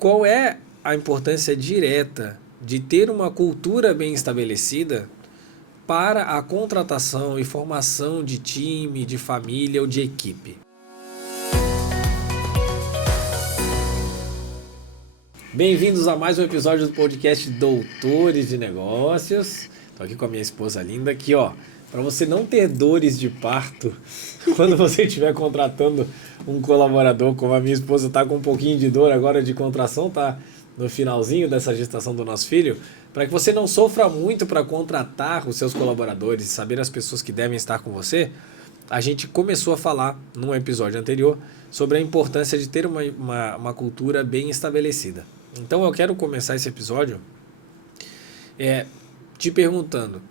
Qual é a importância direta de ter uma cultura bem estabelecida para a contratação e formação de time, de família ou de equipe? Bem-vindos a mais um episódio do podcast Doutores de Negócios. Estou aqui com a minha esposa linda aqui, ó, para você não ter dores de parto quando você estiver contratando um colaborador, como a minha esposa está com um pouquinho de dor agora de contração, tá no finalzinho dessa gestação do nosso filho, para que você não sofra muito para contratar os seus colaboradores e saber as pessoas que devem estar com você. A gente começou a falar num episódio anterior sobre a importância de ter uma cultura bem estabelecida. Então eu quero começar esse episódio te perguntando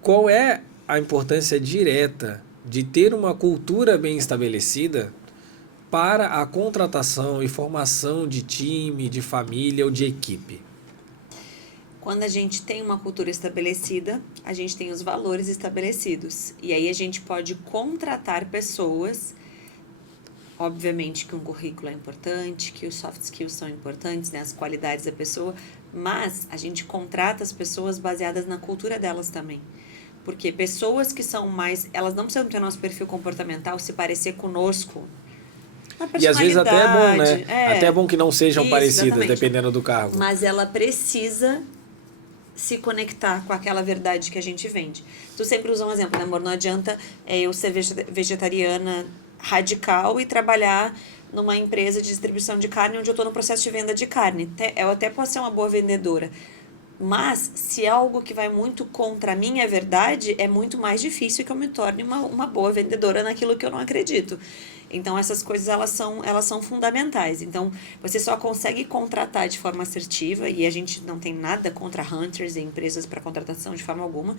qual é a importância direta de ter uma cultura bem estabelecida para a contratação e formação de time, de família ou de equipe. Quando a gente tem uma cultura estabelecida, a gente tem os valores estabelecidos. E aí a gente pode contratar pessoas. Obviamente que um currículo é importante, que os soft skills são importantes, né, as qualidades da pessoa, mas a gente contrata as pessoas baseadas na cultura delas também. Porque pessoas que são mais... Elas não precisam ter nosso perfil comportamental, se parecer conosco. E às vezes até é bom, né? Até é bom que não sejam parecidas, exatamente. dependendo do cargo. Mas ela precisa se conectar com aquela verdade que a gente vende. Tu sempre usa um exemplo, né, amor? Não adianta eu ser vegetariana radical e trabalhar numa empresa de distribuição de carne onde eu estou no processo de venda de carne. Eu até posso ser uma boa vendedora, mas se é algo que vai muito contra a minha verdade, é muito mais difícil que eu me torne uma boa vendedora naquilo que eu não acredito. Então essas coisas elas são fundamentais. Então você só consegue contratar de forma assertiva, e a gente não tem nada contra hunters e empresas para contratação de forma alguma,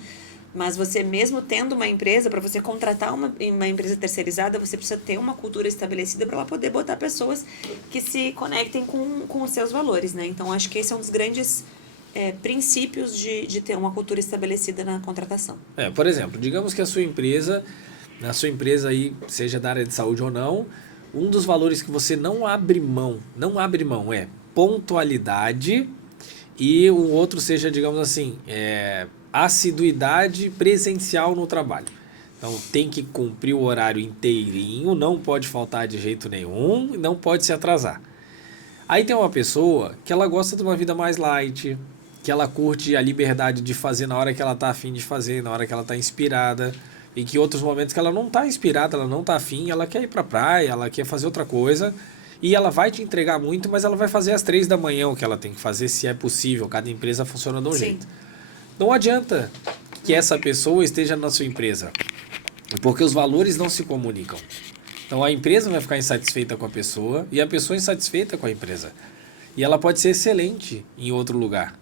mas você mesmo tendo uma empresa, para você contratar uma empresa terceirizada, você precisa ter uma cultura estabelecida para ela poder botar pessoas que se conectem com os seus valores, né? Então acho que esse é um dos grandes princípios de ter uma cultura estabelecida na contratação. Por exemplo, digamos que na sua empresa aí, seja da área de saúde ou não, um dos valores que você não abre mão é pontualidade, e o outro seja, digamos assim, assiduidade presencial no trabalho. Então tem que cumprir o horário inteirinho, não pode faltar de jeito nenhum, não pode se atrasar. Aí tem uma pessoa que ela gosta de uma vida mais light, que ela curte a liberdade de fazer na hora que ela está afim de fazer, na hora que ela está inspirada, e que outros momentos que ela não está inspirada, ela não está afim, ela quer ir para a praia, ela quer fazer outra coisa, e ela vai te entregar muito, mas ela vai fazer às 3 da manhã o que ela tem que fazer, se é possível. Cada empresa funciona de um jeito. Não adianta que essa pessoa esteja na sua empresa, porque os valores não se comunicam. Então a empresa vai ficar insatisfeita com a pessoa e a pessoa insatisfeita com a empresa. E ela pode ser excelente em outro lugar,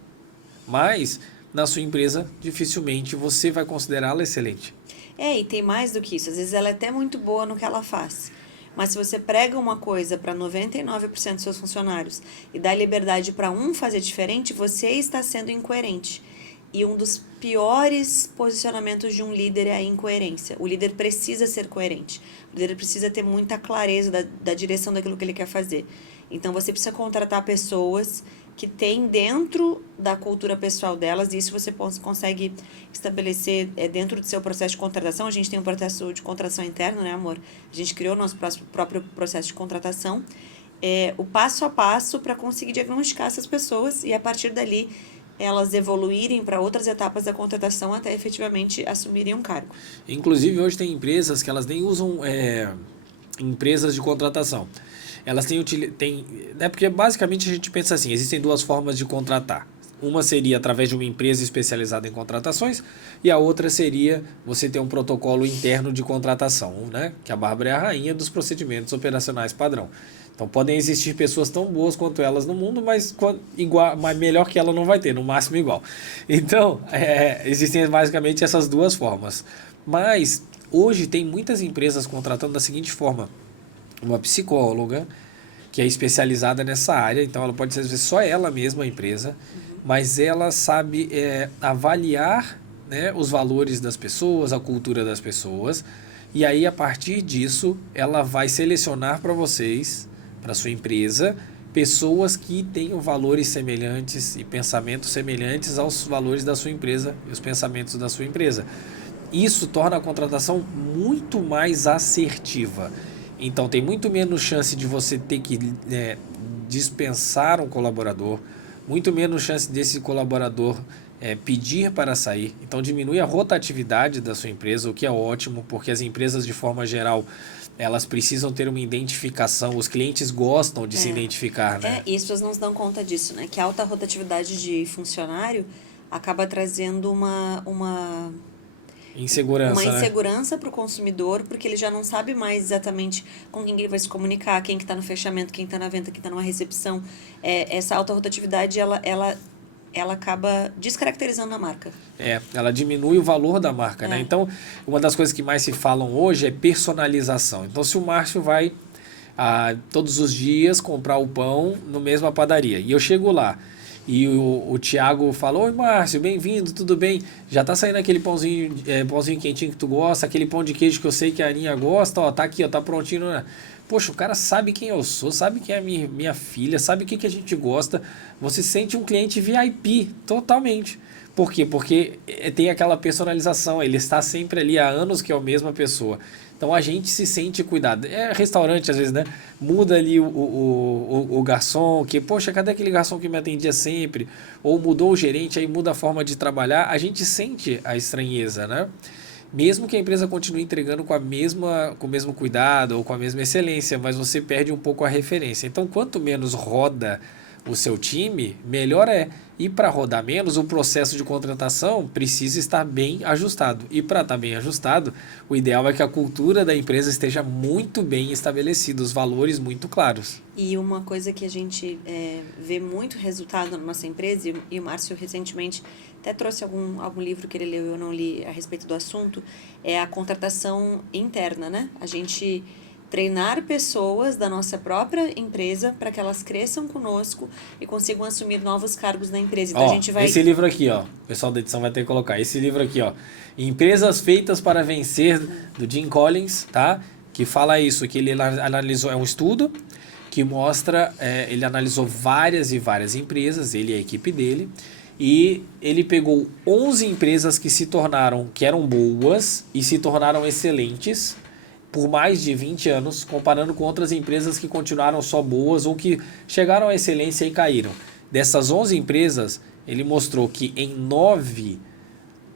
mas na sua empresa dificilmente você vai considerá-la excelente. E tem mais do que isso. Às vezes ela é até muito boa no que ela faz. Mas se você prega uma coisa para 99% dos seus funcionários e dá liberdade para um fazer diferente, você está sendo incoerente. E um dos piores posicionamentos de um líder é a incoerência. O líder precisa ser coerente. O líder precisa ter muita clareza da direção daquilo que ele quer fazer. Então você precisa contratar pessoas que têm dentro da cultura pessoal delas, e isso você consegue estabelecer dentro do seu processo de contratação. A gente tem um processo de contratação interno, né, amor? A gente criou o nosso próprio processo de contratação, o passo a passo para conseguir diagnosticar essas pessoas e a partir dali elas evoluírem para outras etapas da contratação até efetivamente assumirem um cargo. Inclusive hoje tem empresas que elas nem usam empresas de contratação. Elas têm, porque basicamente a gente pensa assim, existem duas formas de contratar. Uma seria através de uma empresa especializada em contratações, e a outra seria você ter um protocolo interno de contratação, né? Que a Bárbara é a rainha dos procedimentos operacionais padrão. Então podem existir pessoas tão boas quanto elas no mundo, mas melhor que ela não vai ter, no máximo igual. Então existem basicamente essas duas formas. Mas hoje tem muitas empresas contratando da seguinte forma: uma psicóloga que é especializada nessa área, então ela pode ser às vezes só ela mesma a empresa, mas ela sabe avaliar, né, os valores das pessoas, a cultura das pessoas, e aí a partir disso ela vai selecionar para vocês, para sua empresa, pessoas que tenham valores semelhantes e pensamentos semelhantes aos valores da sua empresa e os pensamentos da sua empresa. Isso torna a contratação muito mais assertiva. Então, tem muito menos chance de você ter que dispensar um colaborador, muito menos chance desse colaborador pedir para sair. Então, diminui a rotatividade da sua empresa, o que é ótimo, porque as empresas, de forma geral, elas precisam ter uma identificação. Os clientes gostam de se identificar, né? E as pessoas não se dão conta disso, né? Que a alta rotatividade de funcionário acaba trazendo uma insegurança para o consumidor, porque ele já não sabe mais exatamente com quem ele vai se comunicar, quem que está no fechamento, quem está na venda, quem está numa recepção. Essa alta rotatividade, ela acaba descaracterizando a marca. Ela diminui o valor da marca, né? Então, uma das coisas que mais se falam hoje é personalização. Então, se o Márcio vai todos os dias comprar o pão no mesma padaria, e eu chego lá, e o Thiago falou: oi Márcio, bem-vindo, tudo bem? Já tá saindo aquele pãozinho quentinho que tu gosta, aquele pão de queijo que eu sei que a Aninha gosta, ó, tá aqui, ó, tá prontinho, né? Poxa, o cara sabe quem eu sou, sabe quem é minha filha, sabe o que a gente gosta. Você sente um cliente VIP, totalmente. Por quê? Porque tem aquela personalização, ele está sempre ali há anos que é a mesma pessoa. Então a gente se sente cuidado. Restaurante, às vezes, né? Muda ali o garçom, que, poxa, cadê aquele garçom que me atendia sempre? Ou mudou o gerente, aí muda a forma de trabalhar. A gente sente a estranheza, né? Mesmo que a empresa continue entregando com o mesmo cuidado ou com a mesma excelência, mas você perde um pouco a referência. Então, quanto menos roda o seu time, melhor é. E para rodar menos, o processo de contratação precisa estar bem ajustado. E para estar bem ajustado, o ideal é que a cultura da empresa esteja muito bem estabelecida, os valores muito claros. E uma coisa que a gente vê muito resultado na nossa empresa, e o Márcio recentemente até trouxe algum livro que ele leu e eu não li a respeito do assunto, é a contratação interna, né? A gente treinar pessoas da nossa própria empresa para que elas cresçam conosco e consigam assumir novos cargos na empresa. Então, a gente vai... Esse livro aqui, ó, o pessoal da edição vai ter que colocar. Esse livro aqui, ó, Empresas Feitas para Vencer, do Jim Collins, tá? Que fala isso, que ele analisou, é um estudo que mostra, ele analisou várias e várias empresas, ele e a equipe dele, e ele pegou 11 empresas que eram boas e se tornaram excelentes por mais de 20 anos, comparando com outras empresas que continuaram só boas ou que chegaram à excelência e caíram. Dessas 11 empresas, ele mostrou que em 9,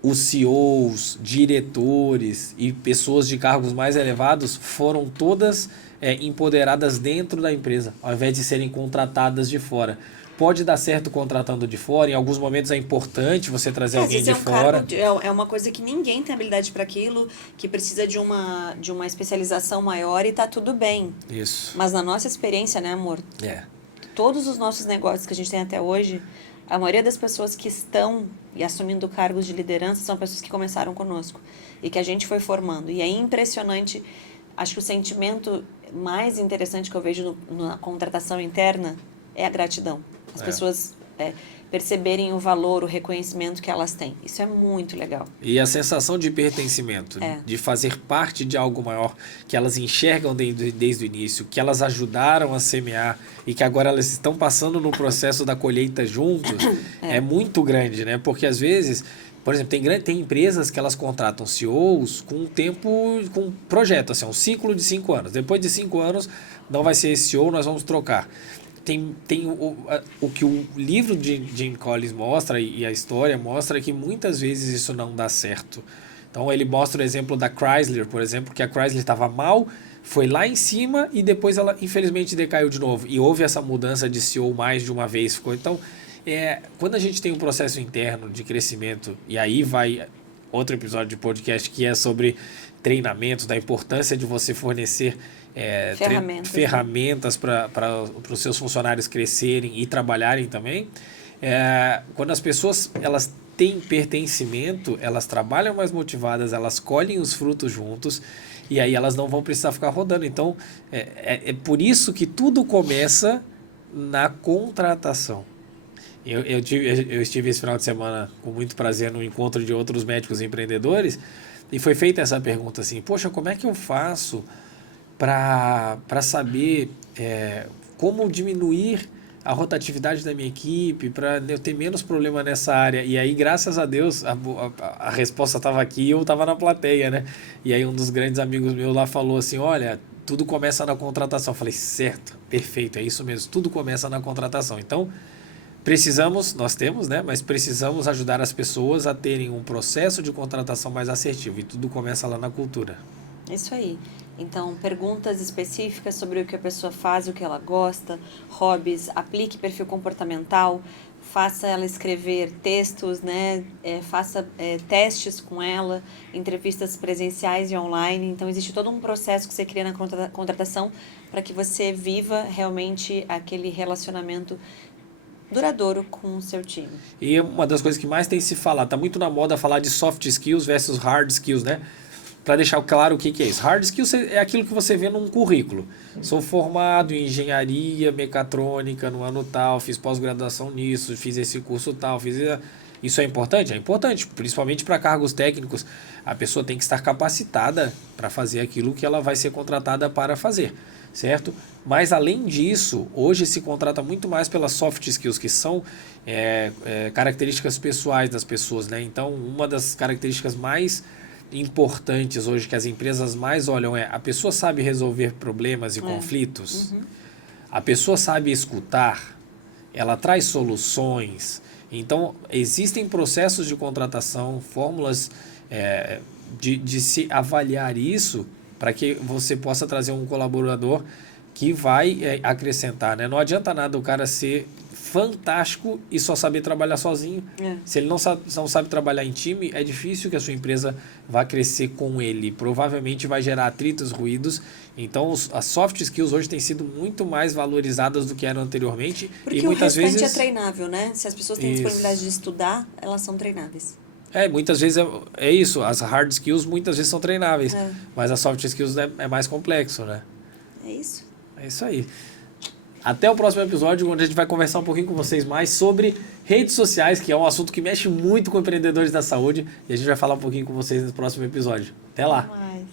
os CEOs, diretores e pessoas de cargos mais elevados foram todas empoderadas dentro da empresa, ao invés de serem contratadas de fora. Pode dar certo contratando de fora, em alguns momentos é importante você trazer alguém de fora. É uma coisa que ninguém tem habilidade para aquilo, que precisa de uma especialização maior e tá tudo bem. Isso. Mas na nossa experiência, né, amor? Todos os nossos negócios que a gente tem até hoje, a maioria das pessoas que estão e assumindo cargos de liderança são pessoas que começaram conosco e que a gente foi formando. E é impressionante, acho que o sentimento mais interessante que eu vejo na contratação interna é a gratidão. As pessoas perceberem o valor, o reconhecimento que elas têm. Isso é muito legal. E a sensação de pertencimento, de fazer parte de algo maior, que elas enxergam desde o início, que elas ajudaram a semear e que agora elas estão passando no processo da colheita juntos, é muito grande, né? Porque às vezes, por exemplo, tem empresas que elas contratam CEOs com com projeto, assim, um ciclo de 5 anos. Depois de 5 anos, não vai ser esse CEO, nós vamos trocar. Tem o que o livro de Jim Collins mostra e a história mostra que muitas vezes isso não dá certo. Então ele mostra o exemplo da Chrysler, por exemplo, que a Chrysler estava mal, foi lá em cima e depois ela infelizmente decaiu de novo. E houve essa mudança de CEO mais de uma vez. Então, quando a gente tem um processo interno de crescimento, e aí vai outro episódio de podcast que é sobre treinamentos, da importância de você fornecer ferramentas para os seus funcionários crescerem e trabalharem também. Quando as pessoas elas têm pertencimento, elas trabalham mais motivadas, elas colhem os frutos juntos e aí elas não vão precisar ficar rodando. Então, é por isso que tudo começa na contratação. Eu estive esse final de semana com muito prazer no encontro de outros médicos empreendedores e foi feita essa pergunta assim, poxa, como é que eu faço para saber como diminuir a rotatividade da minha equipe para eu ter menos problema nessa área. E aí, graças a Deus, a resposta estava aqui e eu estava na plateia, né? E aí um dos grandes amigos meus lá falou assim, olha, tudo começa na contratação. Eu falei, certo, perfeito, é isso mesmo, tudo começa na contratação. Então, nós temos, né? Mas precisamos ajudar as pessoas a terem um processo de contratação mais assertivo. E tudo começa lá na cultura. Isso aí. Então, perguntas específicas sobre o que a pessoa faz, o que ela gosta, hobbies, aplique perfil comportamental, faça ela escrever textos, né? Faça testes com ela, entrevistas presenciais e online. Então, existe todo um processo que você cria na contratação para que você viva realmente aquele relacionamento duradouro com o seu time. E uma das coisas que mais tem se falado, tá muito na moda falar de soft skills versus hard skills, né? Para deixar claro o que é isso. Hard skills é aquilo que você vê num currículo. Sou formado em engenharia mecatrônica no ano tal, fiz pós-graduação nisso, fiz esse curso tal, Isso é importante? É importante, principalmente para cargos técnicos. A pessoa tem que estar capacitada para fazer aquilo que ela vai ser contratada para fazer, certo? Mas além disso, hoje se contrata muito mais pelas soft skills, que são características pessoais das pessoas, né? Então, uma das características mais importantes hoje que as empresas mais olham a pessoa sabe resolver problemas e conflitos, a pessoa sabe escutar, ela traz soluções. Então, existem processos de contratação, fórmulas de se avaliar isso para que você possa trazer um colaborador que vai acrescentar, né? Não adianta nada o cara ser fantástico e só saber trabalhar sozinho. Se ele não sabe trabalhar em time, é difícil que a sua empresa vá crescer com ele. Provavelmente vai gerar atritos, ruídos. Então, as soft skills hoje têm sido muito mais valorizadas do que eram anteriormente. Porque e muitas o restante vezes é treinável, né? Se as pessoas têm disponibilidade de estudar, elas são treináveis. Muitas vezes é isso. As hard skills muitas vezes são treináveis. Mas as soft skills é mais complexo, né? É isso. É isso aí. Até o próximo episódio, onde a gente vai conversar um pouquinho com vocês mais sobre redes sociais, que é um assunto que mexe muito com empreendedores da saúde. E a gente vai falar um pouquinho com vocês no próximo episódio. Até lá! Até mais.